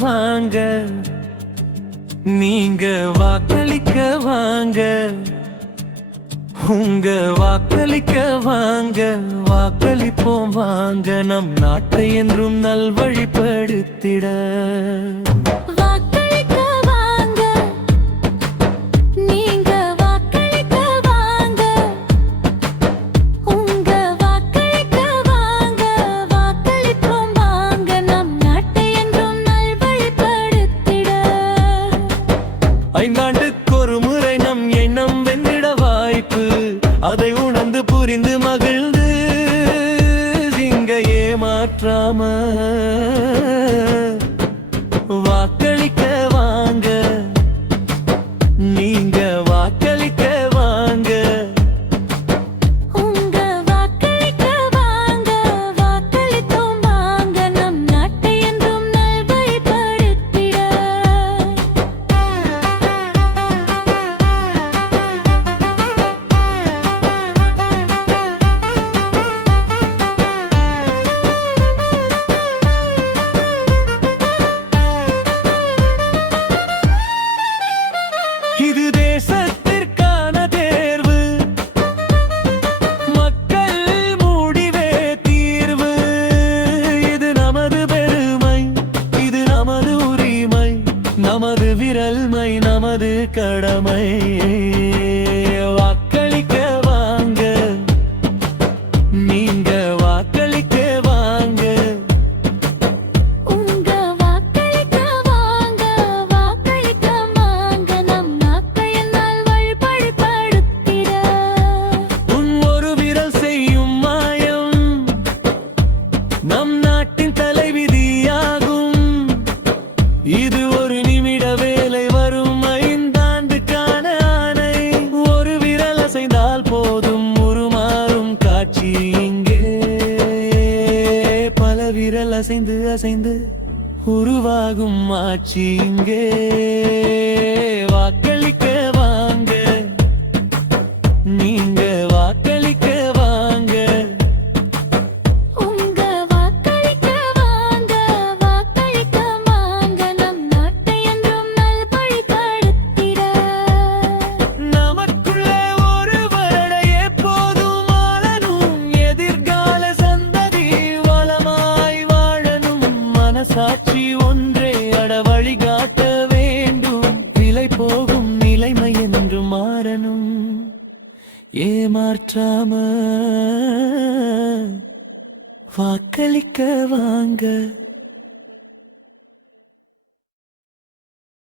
வாங்க, நீங்க வாக்களிக்க வாங்க, உங்க வாக்களிக்க வாங்க. வாக்களிப்போம் வாங்க, நம் நாட்டை என்றும் நல்வழிப்படுத்திட. ஐந்தாண்டுக்கொரு முறை நம் எண்ணம் வென்றிட வாய்ப்பு, அதை உணர்ந்து புரிந்து மகிழ்ந்து இங்க ஏமாற்றாம வாக்களிக்க வாங்க, நீங்க வாக்களிக்க வாங்க. உங்க வாக்களிக்க வாங்க, வாக்களித்தோம் வாங்க, நம் நாட்டை என்றும் நல்வழிப்படுத்திட. இது தேசத்திற்கான தேர்வு, மக்கள் முடிவே தீர்வு. இது நமது பெருமை, இது நமது உரிமை, நமது விரல்மை, நமது கடமை. வாக்களிக்க வாங்க, நீங்க வாக்களிக்க வாங்க. உங்க வாக்களிக்க வாங்க, வாக்களிக்க வாங்க, நம் நாட்டை நல்வழிப்படுத்திட. உன் ஒரு விரல் செய்யும் மாயம் நம் நாட்டின் தலைவிதியாகும். இது ஒரு நிமிட வேலை, வரும் 5 ஆண்டுக்கான ஆணை. ஒரு விரல் அசைந்தால் போதும், உருமாறும் காட்சி இங்கே. பல விரல் அசைந்து அசைந்து உருவாகும் ஆட்சி இங்கே. வாக்களிக்க வாங்க, நீங்க வாக்களிக்க வாங்க. உங்க வாக்களிக்க வாங்க, வாக்களிக்க வாங்க, நம் நாட்டை என்றும் நல்வழிப்படுத்திட. நமக்குள்ளே ஒரு வருட எப்போதும் ஆளனும், எதிர்கால சந்ததி வளமாய் வாழணும். மனசாட்சி ஒன்றே அட வழிகாட்ட வேண்டும், விலை போகும் நிலைமை என்று மாறணும். ஏமாற்றாம வாக்களிக்க வாங்க.